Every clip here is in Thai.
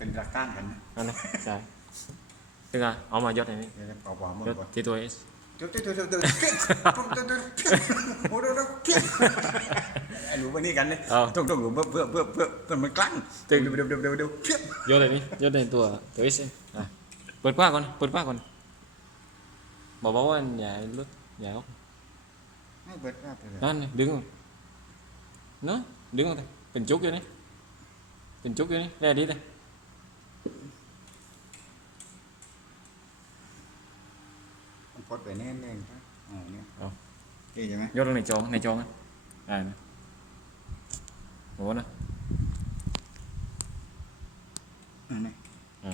เป็นรักก้านกันนะอันนั้นใช่ถึงอะเอามายศอันนี้เดี๋ยวเอาความมึงยศก่อนที่ตัวเอสเดี๋ยวเดี๋ยวเดี๋ยวเดี๋ยวเดี๋ยวเดี๋ยวเดี๋ยวโอ้เดี๋ยวเดี๋ยวไอ้หนูมานี่กันเลยเอาต้องต้องหนูเพื่อเพื่อเพื่อเพื่อเพื่อมันกลั่งเดี๋ยวเดี๋ยวเดี๋ยวเดี๋ยวเดี๋ยวยศอันนี้ยศในตัวตัวเอสอะเปิดกว้างก่อนเปิดกว้างก่อนบอกบอกว่าอย่าลุดอย่าออกไม่เบิดครับเบิดนั่นนี่ดึงเนาะดึงออกไปเป็นจุกอยู่นี่เป็นจุกอยู่นี่ได้ดีเลย ต้อง กดไปแน่นๆครับอ๋อเนี่ยนี่ใช่ไหมยศลงในจองในจองอะได้นะโอ้นะ อันนี้อ่า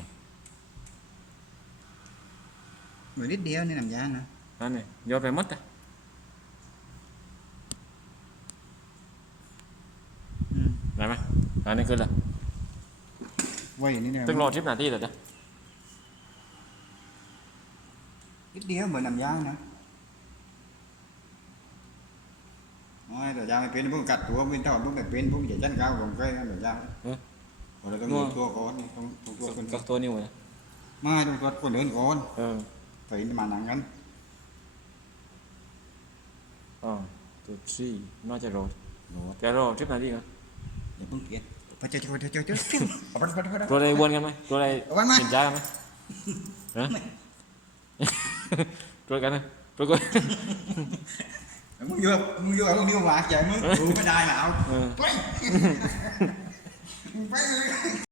เหมือนนิดเดียวนี่น้ำยางนะนั่นนี่ยศไปหมดอะอืมได้ไหมอันนี้คืออะไรไว้นี่เนี่ยต้องรอทิปนาทีเหรอจ๊ะ นิดเดียวเหมือนน้ำยางนะโอ้ยแต่ยางไม่เป็นพวกกัดตัวเป็นเท่าพวกแบบเป็นพวกใหญ่จันก้าวของใกล้กันแบบยางเราต้องดูตัวก่อนนี่ต้องต้องตัวคนกับตัวนิ้วนะมาต้องตัวคนเดินก่อนเออไปมาหนังกันอ๋อตัวที่น่าจะรอรอแต่รอทิปนาทีก่อนอย่าเพิ่งเปลี่ยนไปเจอเจอเจอเจอเจอเอาไปไปไปไปตัวใดวนกันไหมตัวใดเอาไว้มาเห็นใจกันไหมฮะ ตัวกันนะตัวกันมึงอยู่มึงอยู่